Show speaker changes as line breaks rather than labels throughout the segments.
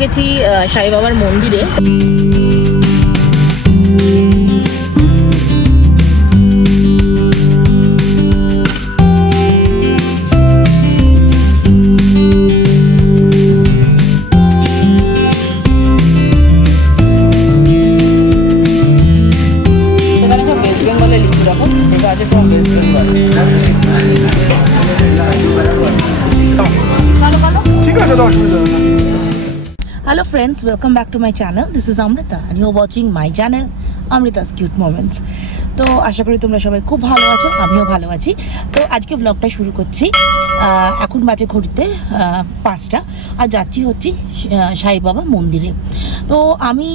গেছি সাই বাবার মন্দিরে। Hello friends, welcome back to my channel. This is Amrita and you're watching my channel Amrita's Cute Moments. তো আশা করি তোমরা সবাই খুব ভালো আছো আমিও ভালো আছি তো আজকে ব্লগটা শুরু করছি এখন বাজে ঘড়িতে পাঁচটা আর যাচ্ছি হচ্ছি সাই বাবা মন্দিরে তো আমি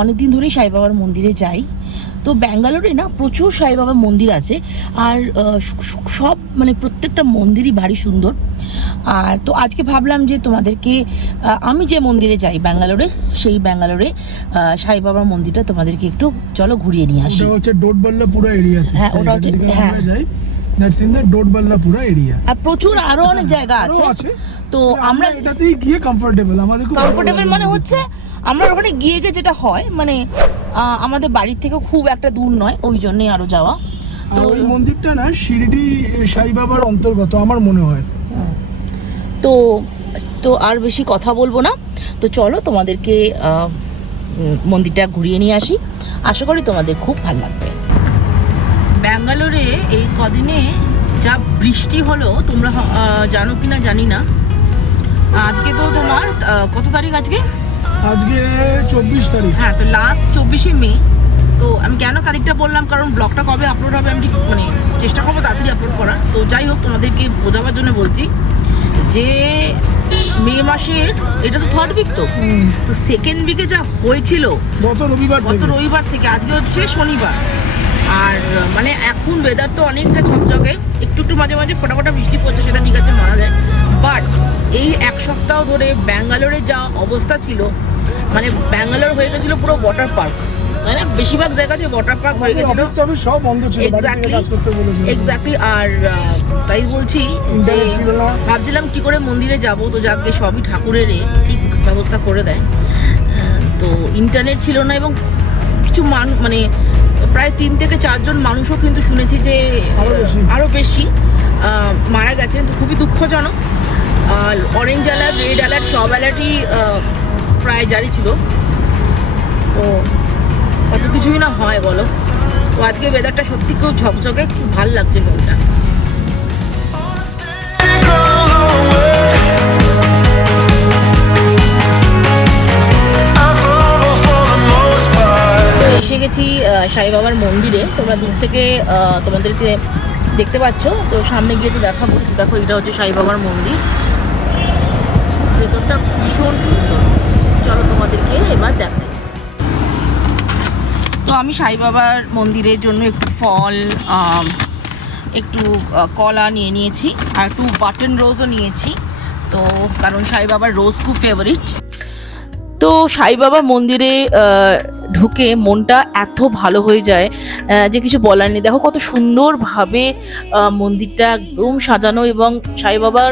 অনেক দিন ধরেই সাই বাবার মন্দিরে যাই তো ব্যাঙ্গালোরে না প্রচুর সাই বাবা মন্দির আছে আর সব মানে প্রত্যেকটা মন্দিরই ভারী সুন্দর। আর তো আজকে ভাবলাম যে তোমাদেরকে আমি যে মন্দিরে যাই ব্যাঙ্গালোরে সেই ব্যাঙ্গালোরে সাই বাবার মন্দিরটা তোমাদেরকে একটু চলো ঘুরিয়ে নিয়ে আসি।
হচ্ছে ডোটবাল্লাপুরা এরিয়াতে
হ্যাঁ, ওটা হচ্ছে- হ্যাঁ।
That's in the Doddaballapura area
আর প্রচুর আরও অনেক জায়গা আছে। তো
আমরা এটাতেই গিয়ে কমফোর্টেবল আমাদের
কমফোর্টেবল মানে হচ্ছে আমরা ওখানে গিয়ে গিয়ে যেটা হয় মানে আমাদের বাড়ির থেকে খুব একটা দূর নয় ওই জন্যই আরও যাওয়া।
আর ওই মন্দিরটা না শিরডি সাই বাবার অন্তর্গত আমার মনে হয়।
তো তো আর বেশি কথা বলব না। তো চলো তোমাদেরকে মন্দিরটা ঘুরিয়ে নিয়ে আসি। আশা করি তোমাদের খুব ভালো লাগবে। ব্যাঙ্গালোরে এই কদিনে যা বৃষ্টি হলো তোমরা জানো কি না জানি না। আজকে তো তোমার কত তারিখ আজকে?
আজকে চব্বিশ তারিখ।
হ্যাঁ তো লাস্ট চব্বিশে মে। তো আমি কেন তারিখটা বললাম? কারণ ব্লগটা কবে আপলোড হবে আমি ঠিক মানে চেষ্টা করব তাড়াতাড়ি আপলোড করার। তো যাই হোক তোমাদেরকে বোঝাবার জন্য বলছি যে মে মাসের এটা তো থার্ড উইক তো। তো সেকেন্ড উইকে যা হয়েছিল
গত রবিবার
গত রবিবার থেকে আজকে হচ্ছে শনিবার। আর মানে এখন ওয়েদার তো অনেকটা ঝকঝকে একটু একটু মাঝে মাঝে ফোটা ফোটা বৃষ্টি পড়ছে সেটা ঠিক আছে মানা যায়। বাট এই এক সপ্তাহ ধরে ব্যাঙ্গালোরে যা অবস্থা ছিল মানে ব্যাঙ্গালোর হয়ে গেছিল পুরো ওয়াটার পার্ক তাই না বেশিরভাগ জায়গাতে ওয়াটার পার্ক হয়ে গেছিল।
অফিস সব বন্ধ ছিল
এক্স্যাক্টলি এক্স্যাক্টলি আর তাই বলছি যে। ভাবছিলাম কি করে মন্দিরে যাব তো যাকে সবই ঠাকুরের ঠিক ব্যবস্থা করে দেয়। তো ইন্টারনেট ছিল না এবং কিছু মান মানে প্রায় তিন থেকে চারজন মানুষও কিন্তু শুনেছি যে
আরও বেশি।
আরও বেশি মারা গেছেন তো খুবই দুঃখজনক। আর অরেঞ্জ অ্যালার্ট রেড অ্যালার্ট সব অ্যালার্টই প্রায় জারি ছিল। তো কিছুই না হয়, বলো। তো আজকে ওয়েদারটা সত্যি খুব ঝকঝকে, খুব ভালো লাগছে মনটা। এসে গেছি সাই বাবার মন্দিরে। তোমরা দূর থেকে তোমাদেরকে দেখতে পাচ্ছ। তো সামনে গিয়ে তো দেখাবো। দেখো, এটা হচ্ছে সাই বাবার মন্দির। ভেতরটা ভীষণ সুন্দর। চলো তোমাদেরকে এবার দেখাই। তো আমি সাই বাবার মন্দিরের জন্য একটু ফল একটু কলা নিয়ে নিয়েছি আর একটু বাটন রোজও নিয়েছি। তো কারণ সাই বাবার রোজ খুব ফেভারিট তো সাই বাবার মন্দিরে ঢুকে মনটা এত ভালো হয়ে যায় যে কিছু বলার নেই। দেখো কত সুন্দরভাবে মন্দিরটা একদম সাজানো এবং সাই বাবার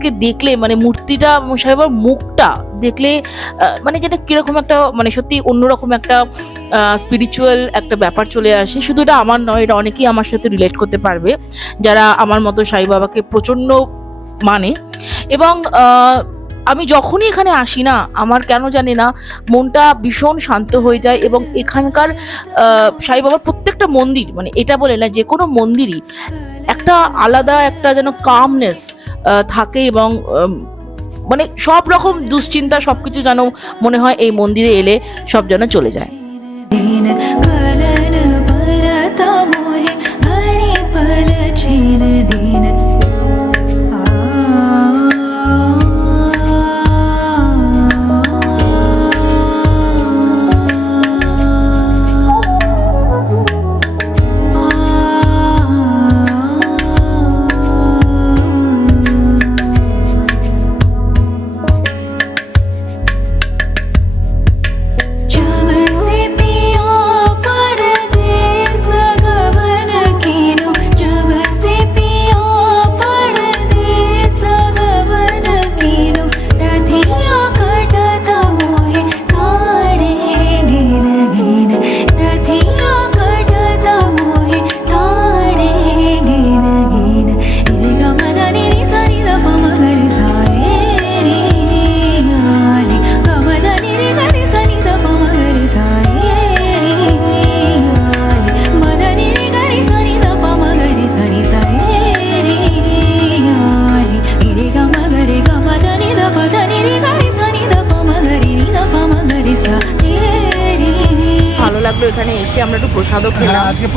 কে দেখলে মানে মূর্তিটা, সাই বাবার মুখটা দেখলে মানে যেটা কীরকম একটা মানে সত্যি অন্যরকম একটা স্পিরিচুয়াল একটা ব্যাপার চলে আসে। শুধু এটা আমার নয়, এটা অনেকেই আমার সাথে রিলেট করতে পারবে, যারা আমার মতো সাই বাবাকে প্রচণ্ড মানে। এবং আমি যখনই এখানে আসি না, আমার কেন জানি না, মনটা ভীষণ শান্ত হয়ে যায় এবং এখানকার সাই বাবার প্রত্যেকটা মন্দির মানে এটা বলে না, যে কোনো মন্দিরই একটা আলাদা একটা যেন কামনেস থাকে এবং মানে সব রকম দুশ্চিন্তা সব কিছু যেন মনে হয় এই মন্দিরে এলে সব যেন চলে যায়।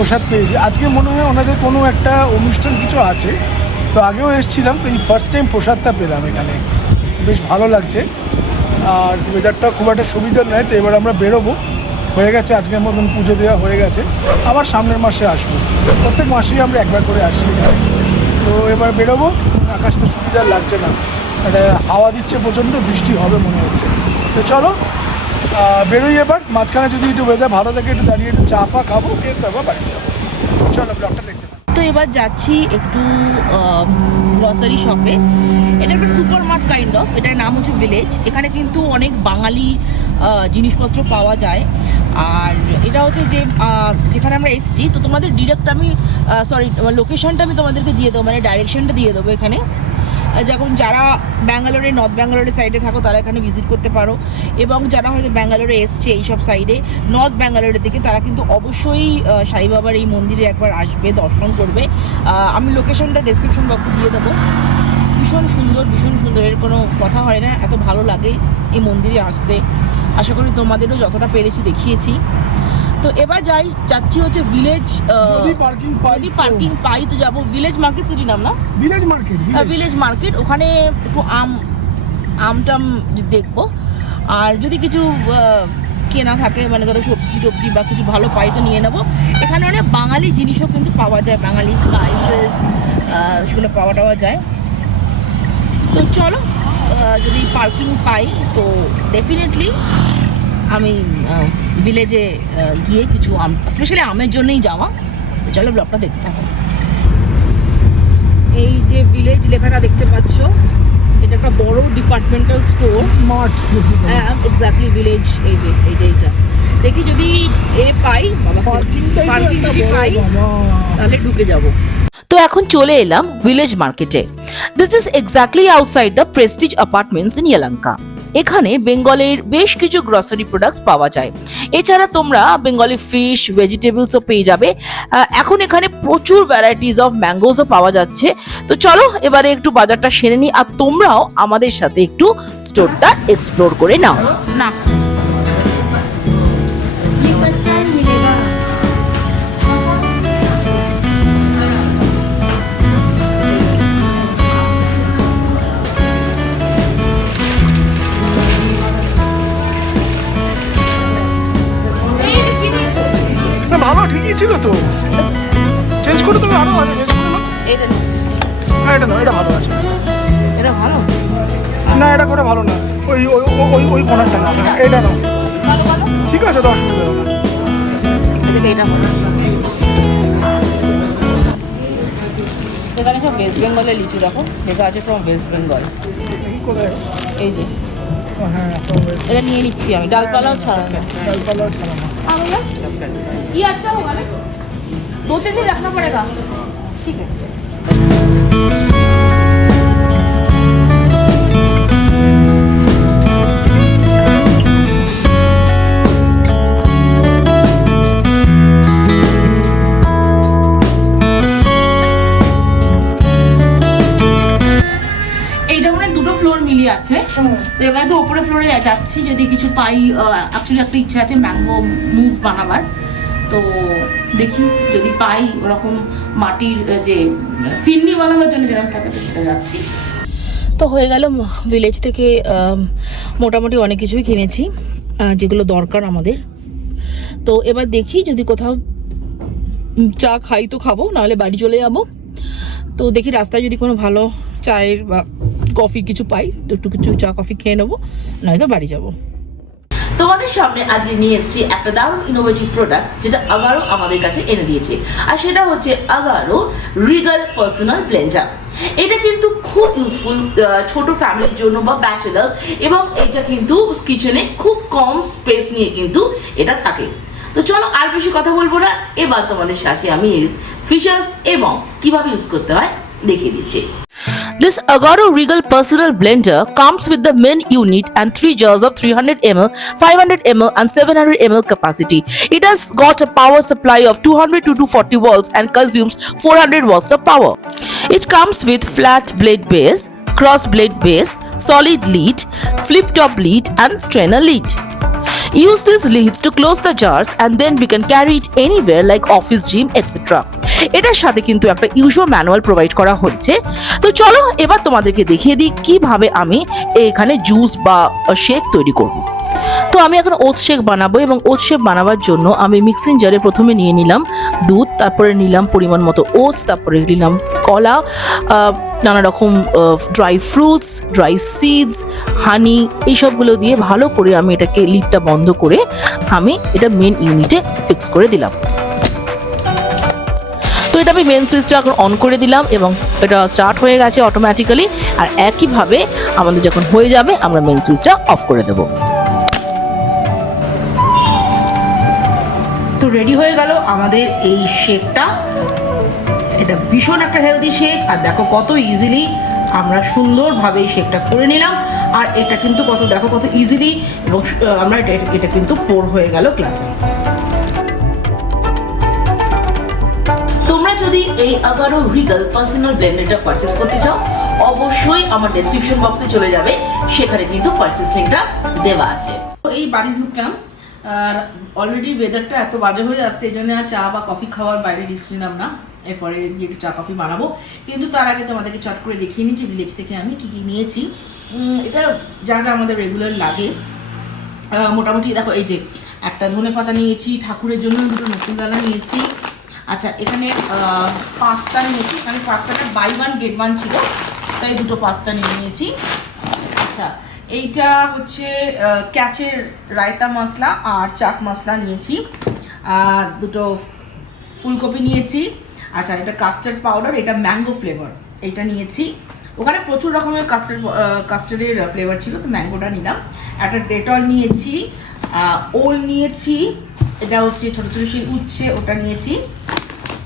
প্রসাদ পেয়েছি। আজকে মনে হয় ওনাদের কোনো একটা অনুষ্ঠান কিছু আছে। তো আগেও এসেছিলাম, তো এই ফার্স্ট টাইম প্রসাদটা পেলাম এখানে। বেশ ভালো লাগছে। আর ওয়েদারটা খুব একটা সুবিধার নয়, তো এবার আমরা বেরোবো। হয়ে গেছে, আজকের মতন পুজো দেওয়া হয়ে গেছে। আবার সামনের মাসে আসব। প্রত্যেক মাসেই আমরা একবার করে আসি। তো এবার বেরোবো। আকাশটা সুবিধার লাগছে না। একটা হাওয়া দিচ্ছে, প্রচণ্ড বৃষ্টি হবে মনে হচ্ছে। তো চলো বেরোই এবার। মাঝখানে যদি একটু ওয়েদার ভালো থাকে, একটু দাঁড়িয়ে একটু চা ফা খাব, খেয়ে তারপর বাড়ি যাব। চলো ব্লগটা দেখতে
তো এবার যাচ্ছি একটু গ্রসারি শপে এটা একটা সুপার মার্ট কাইন্ড অফ এটার নাম হচ্ছে ভিলেজ এখানে কিন্তু অনেক বাঙালি জিনিসপত্র পাওয়া যায়। আর এটা হচ্ছে যে যেখানে আমরা এসেছি, তো তোমাদের ডিরেক্ট আমি সরি লোকেশনটা আমি তোমাদেরকে দিয়ে দেবো মানে ডাইরেকশনটা দিয়ে দেবো এখানে। যখন যারা ব্যাঙ্গালোরে নর্থ ব্যাঙ্গালোরের সাইডে থাকো, তারা এখানে ভিজিট করতে পারো। এবং যারা হয়তো ব্যাঙ্গালোরে এসছে এইসব সাইডে নর্থ ব্যাঙ্গালোরের দিকে, তারা কিন্তু অবশ্যই সাই বাবার এই মন্দিরে একবার আসবে, দর্শন করবে। আমি লোকেশনটা ডেসক্রিপশন বক্সে দিয়ে দেবো। ভীষণ সুন্দর ভীষণ সুন্দর, এর কোনো কথা হয় না। এত ভালো লাগে এই মন্দিরে আসতে। আশা করি তোমাদেরও যতটা পেরেছি দেখিয়েছি। তো এবার যাই যাচ্ছি হচ্ছে ভিলেজ
যদি পার্কিং পাই
যদি পার্কিং পাই তো যাব। ভিলেজ মার্কেট সিটি নাম না?
ভিলেজ মার্কেট
ভিলেজ মার্কেট ওখানে একটু আম আমটাম দেখব। আর যদি কিছু কেনা থাকে মানে ধরো সবজি টবজি বা কিছু ভালো পাই তো নিয়ে নেব। এখানে অনেক বাঙালি জিনিসও কিন্তু পাওয়া যায় বাঙালি স্পাইসেস সেগুলো পাওয়া টাওয়া যায়। তো চলো যদি পার্কিং পাই তো ডেফিনেটলি আমি ভিলেজে গিয়ে কিছু আম স্পেশালি আমের জন্যই যাওয়া। তো চলো ব্লগটা দেখতে থাকো। এই যে ভিলেজ লেখাটা দেখতে পাচ্ছ এটা একটা বড় ডিপার্টমেন্টাল স্টোর
মাঠ
হ্যাঁ এক্স্যাক্টলি ভিলেজ এই যে এই যে এইটা। দেখি যদি এ পাই পার্কিং যদি পাই তাহলে ঢুকে যাব।
তো এখন চলে এলাম ভিলেজ মার্কেটে this is exactly outside the prestige apartments in Yelahanka এখানে বেঙ্গলের বেশ কিছু গ্রসারি প্রোডাক্টস পাওয়া যায়। এছাড়া তোমরা বেঙ্গলি ফিশ ভেজিটেবলসও পেয়ে যাবে। এখন এখানে প্রচুর ভ্যারাইটিস অফ ম্যাঙ্গোসও পাওয়া যাচ্ছে। তো চলো, এবারে একটু বাজারটা সেরে নিই, আর তোমরাও আমাদের সাথে একটু স্টোরটা এক্সপ্লোর করে নাও।
না।
ছিল তো? চেঞ্জ করে তুমি আরও ভালো চেঞ্জ করে
এটা।
হ্যাঁ এটা নাও এটা ভালো আছে।
এটা ভালো?
না এটা করে ভালো না। ওই ওই ওই- ওই ওই না এটা
ভালো
ঠিক আছে দশ না
এটা ভালো এখানে সব ওয়েস্ট বেঙ্গলের লিচু দেখো। লেখা আছে ফ্রম ওয়েস্ট বেঙ্গল
এই
যে। এটা নিয়ে নিচ্ছি আমি ডালপালাও ছাড়া
ডালপালাও ছাড়া না
ये अच्छा होगा ना दो तीन दिन रखना पड़ेगा ठीक है আছে। তো এবার একটু ওপরে ফ্লোরে যাচ্ছি যদি কিছু পাই অ্যাকচুয়ালি একটা ইচ্ছা আছে ম্যাঙ্গো মুজ বানাবার। তো দেখি যদি পাই ওরকম মাটির যে ফিরনি বানাবার জন্য যেরকম থাকে তো সেটা যাচ্ছি। তো হয়ে গেল ভিলেজ থেকে মোটামুটি অনেক কিছুই কিনেছি যেগুলো দরকার আমাদের। তো এবার দেখি যদি কোথাও চা খাই তো খাব নাহলে বাড়ি চলে যাব। তো দেখি রাস্তায় যদি কোনো ভালো চায়ের বা কফি কিছু পাই, তো একটু কিছু চা কফি খেয়ে নেব, নয়তো বাড়ি যাব।
তোমাদের সামনে আজকে নিয়ে এসেছি একটা দারুণ ইনোভেটিভ প্রোডাক্ট যেটা আগারো আমাদের কাছে এনে দিয়েছে। আর সেটা হচ্ছে আগারো রিগাল পার্সোনাল ব্লেন্ডার এটা কিন্তু খুব ইউজফুল ছোট ফ্যামিলির জন্য বা ব্যাচেলার্স এবং এটা কিন্তু কিচেনে খুব কম স্পেস নিয়ে কিন্তু এটা থাকে। তো চলো আর বেশি কথা বলব না। এবার তোমাদের সাথে আমি ফিচার্স এবং কীভাবে ইউজ করতে হয় দেখিয়ে দিচ্ছি। This Agaro Regal Personal Blender comes with the main unit and three jars of 300 ml, 500 ml, and 700 ml capacity. It has got a power supply of 200 to 240 volts and consumes 400 watts of power. It comes with flat blade base, cross blade base, solid lead, flip top lead and strainer lid.
Use these leads to close the jars and then we can carry it anywhere like office gym etc. এটার সাথে কিন্তু একটা usual manual provide করা হয়েছে তো চলো এবার তোমাদেরকে দেখিয়ে দিই কীভাবে আমি এখানে জুস বা শেক তৈরি করব তো আমি এখন ওট শেক বানাবো এবং ওট শেক বানাবার জন্য আমি মিক্সিং জারে প্রথমে নিয়ে নিলাম দুধ, তারপরে নিলাম পরিমাণ মতো ওটস, তারপরে নিলাম কলা নানা রকম dry fruits dry seeds honey এইসবগুলো দিয়ে ভালো করে আমি এটাকে লিডটা বন্ধ করে আমি এটা মেন ইউনিটে ফিক্স করে দিলাম। তো এটা আমি মেন সুইচটা এখন অন করে দিলাম এবং এটা স্টার্ট হয়ে গেছে অটোমেটিক্যালি আর একইভাবে আমাদের যখন হয়ে যাবে আমরা মেন সুইচটা অফ করে দেবো। রেডি হয়ে গেল আমাদের এই শেকটা। এটা ভীষণ একটা হেলদি শেক আর দেখো কত ইজিলি আমরা সুন্দরভাবে এই শেকটা করে নিলাম। আর এটা কিন্তু কত, দেখো কত ইজিলি এবং আমরা এটা কিন্তু পোর হয়ে গেল ক্লাসে
তোমরা যদি এই আগারো রিগাল পার্সোনাল ব্লেন্ডারটা পারচেস করতে চাও, অবশ্যই আমার ডেসক্রিপশন বক্সে চলে যাবে। সেখানে কিন্তু পারচেস লিঙ্কটা দেওয়া আছে।
এই বাড়ি ঢুকলাম আর অলরেডি ওয়েদারটা এত বাজে হয়ে যাচ্ছে, এই জন্য আর চা বা কফি খাওয়ার বাইরে রিস্ক নিলাম না। এরপরে গিয়ে একটু চা কফি বানাবো। কিন্তু তার আগে তোমাদেরকে চট করে দেখিয়ে নিচ্ছি ভিলেজ থেকে আমি কী কী নিয়েছি। এটা যা যা আমাদের রেগুলার লাগে। মোটামুটি দেখো, এই যে একটা ধনে পাতা নিয়েছি, ঠাকুরের জন্য দুটো নতুন দানা নিয়েছি। আচ্ছা এখানে পাস্তা নিয়েছি। এখানে পাস্তাটা বাই ওয়ান গেট ওয়ান ছিল। তাই দুটো পাস্তা নিয়ে নিয়েছি। আচ্ছা এইটা হচ্ছে ক্যাচের রায়তা মশলা আর চাট মশলা নিয়েছি। দুটো ফুলকপি নিয়েছি। আচ্ছা এটা কাস্টার্ড পাউডার এটা ম্যাঙ্গো ফ্লেভার এইটা নিয়েছি। ওখানে প্রচুর রকমের কাস্টার্ড কাস্টার্ডের ফ্লেভার ছিল, তো ম্যাঙ্গোটা নিলাম। একটা ডেটল নিয়েছি ওল নিয়েছি, এটা হচ্ছে ছোটো ছোটো সেই উচ্ছে, ওটা নিয়েছি।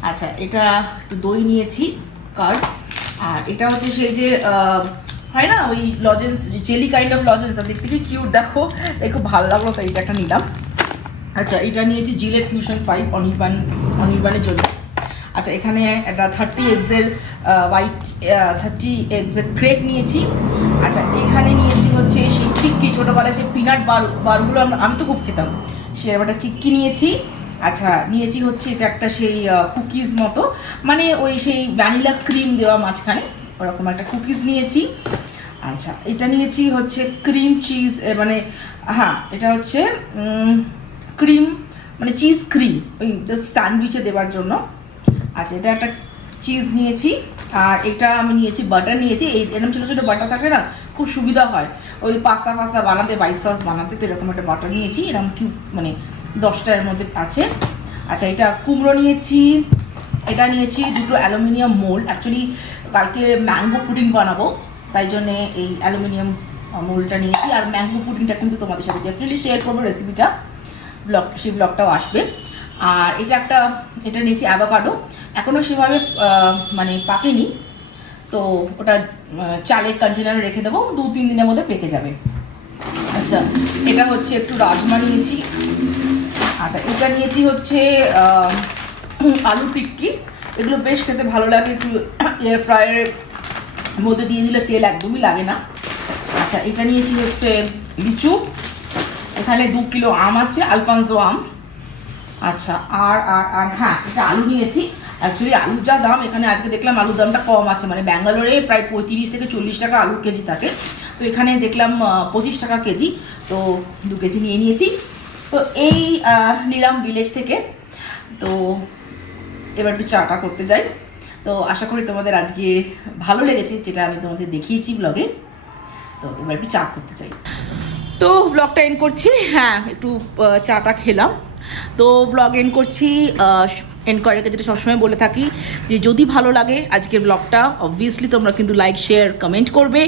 আচ্ছা এটা একটু দই নিয়েছি কার আর এটা হচ্ছে সেই যে হয় না? ওই lozenges jelly kind of lozenges আর দেখতে কিউট দেখো। তাই খুব ভালো লাগল, তাই এটা একটা নিলাম। আচ্ছা এটা নিয়েছি জিলে ফিউশন ফাইভ অনির্বাণ অনির্বাণের জন্য। আচ্ছা এখানে একটা থার্টি এগসের হোয়াইট থার্টি এগসের ক্রেক নিয়েছি। আচ্ছা এখানে নিয়েছি হচ্ছে সেই চিক্কি, ছোটোবেলায় সেই পিনাট বার বারগুলো আমি তো খুব খেতাম। সে একটা চিক্কি নিয়েছি। আচ্ছা নিয়েছি হচ্ছে এটা একটা সেই কুকিজ মতো। মানে ওই সেই ভ্যানিলা ক্রিম দেওয়া মাঝখানে, ওরকম একটা কুকিজ নিয়েছি। আচ্ছা এটা নিয়েছি হচ্ছে ক্রিম চিজ মানে হ্যাঁ এটা হচ্ছে ক্রিম মানে চিজ ক্রিম ওই জাস্ট স্যান্ডউইচে দেওয়ার জন্য। আচ্ছা এটা একটা চিজ নিয়েছি, আর এটা আমি নিয়েছি বাটার নিয়েছি, এই এরকম ছোটো ছোটো বাটার থাকে না খুব সুবিধা হয়। ওই পাস্তা ফাস্তা বানাতে বাইস সস বানাতে, তো এরকম একটা বাটার নিয়েছি, এরকম কিউব মানে দশটার মধ্যে আছে। আচ্ছা এটা কুমড়ো নিয়েছি, এটা নিয়েছি দুটো অ্যালুমিনিয়াম মোল্ড অ্যাকচুয়ালি কালকে ম্যাঙ্গো পুডিং বানাবো। তাই জন্যে এই অ্যালুমিনিয়াম মোল্ডটা নিয়েছি। আর ম্যাঙ্গো পুডিংটা কিন্তু তোমাদের সাথে ডেফিনেটলি শেয়ার করব রেসিপিটা ব্লগ সেই ব্লগটাও আসবে। আর এটা একটা, এটা নিয়েছি অ্যাভোকাডো এখনও সেভাবে মানে পাকেনি। তো ওটা চালের কন্টেনারে রেখে দেবো। দু তিন দিনের মধ্যে পেকে যাবে। আচ্ছা এটা হচ্ছে একটু রাজমা নিয়েছি। আচ্ছা এটা নিয়েছি হচ্ছে আলু টিক্কি। এগুলো বেশ খেতে ভালো লাগে। একটু এয়ার ফ্রায়ারের মধ্যে দিয়ে দিলে তেল একদমই লাগে না। আচ্ছা এটা নিয়েছি হচ্ছে লিচু। এখানে দু কিলো আম আছে আলফানজো আম। আচ্ছা আর আর আর হ্যাঁ এটা আলু নিয়েছি। অ্যাকচুয়ালি আলুর যা দাম, এখানে আজকে দেখলাম আলুর দামটা কম আছে। মানে ব্যাঙ্গালোরে প্রায় পঁয়ত্রিশ থেকে চল্লিশ টাকা আলুর কেজি থাকে। তো এখানে দেখলাম পঁচিশ টাকা কেজি। তো দু কেজি নিয়ে নিয়েছি। তো এই নিলাম ভিলেজ থেকে। তো এবার একটু চাটা করতে যাই। তো আশা করি তোমাদের আজকে ভালো লেগেছে, যেটা আমি তোমাদের দেখিয়েছি ব্লগে তো এবার একটু চা করতে চাই। তো ব্লগটা এন্ড করছি। হ্যাঁ একটু চাটা খেলাম। তো ব্লগ এন্ড করছি এন্ড করার যেটা সবসময় বলে থাকি যে যদি ভালো লাগে আজকের ব্লগটা অবভিয়াসলি তোমরা কিন্তু লাইক শেয়ার কমেন্ট করবে।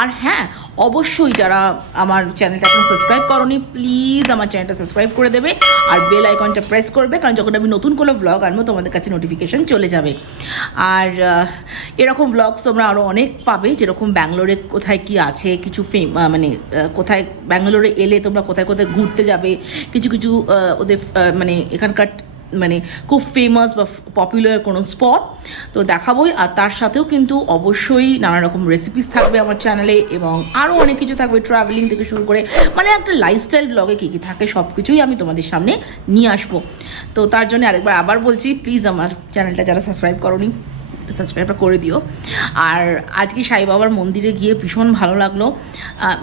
আর হ্যাঁ অবশ্যই যারা আমার চ্যানেলটা এখন সাবস্ক্রাইব করনি প্লিজ আমার চ্যানেলটা সাবস্ক্রাইব করে দেবে আর বেল আইকনটা প্রেস করবে, কারণ যখন আমি নতুন কোনো ব্লগ আনব, তোমাদের কাছে নোটিফিকেশন চলে যাবে। আর এরকম ব্লগস তোমরা আরও অনেক পাবে, যেরকম ব্যাঙ্গালোরে কোথায় কি আছে, কিছু ফেম মানে কোথায় ব্যাঙ্গালোরে এলে তোমরা কোথায় কোথায় ঘুরতে যাবে, কিছু কিছু ওদের মানে এখানকার মানে খুব ফেমাস বা পপুলার কোনো স্পট তো দেখাবোই। আর তার সাথেও কিন্তু অবশ্যই নানা রকম রেসিপিস থাকবে আমার চ্যানেলে এবং আরও অনেক কিছু থাকবে ট্রাভেলিং থেকে শুরু করে। মানে একটা লাইফস্টাইল ব্লগে কী কী থাকে সব কিছুই আমি তোমাদের সামনে নিয়ে আসব। তো তার জন্য আরেকবার আবার বলছি প্লিজ আমার চ্যানেলটা যারা সাবস্ক্রাইব করনি সাবস্ক্রাইবটা করে দিও। আর আজকে সাই বাবার মন্দিরে গিয়ে ভীষণ ভালো লাগল।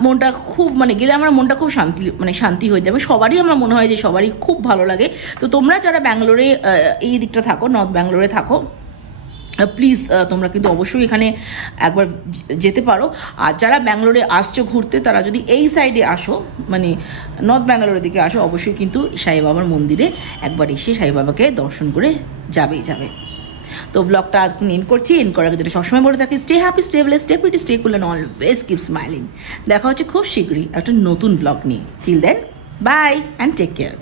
মনটা খুব মানে গেলে আমার মনটা খুব শান্তি মানে শান্তি হয়ে যাবে। সবারই আমার মনে হয় যে সবারই খুব ভালো লাগে। তো তোমরা যারা ব্যাঙ্গালোরে এই দিকটা থাকো, নর্থ ব্যাঙ্গালোরে থাকো প্লিজ তোমরা কিন্তু অবশ্যই এখানে একবার যেতে পারো। আর যারা ব্যাঙ্গালোরে আসছো ঘুরতে, তারা যদি এই সাইডে আসো মানে নর্থ ব্যাঙ্গালোরের দিকে আসো, অবশ্যই কিন্তু সাই বাবার মন্দিরে একবার এসে সাই বাবাকে দর্শন করে যাবেই যাবে। তো ব্লগটা আজ এন্ড করছি এন্ড করার যেটা সবসময় বলে থাকি stay happy stay blessed stay pretty stay করলেন অলওয়েজ কিপ স্মাইলিং দেখা হচ্ছে খুব শীঘ্রই একটা নতুন ব্লগ নিয়ে। Till then bye and take care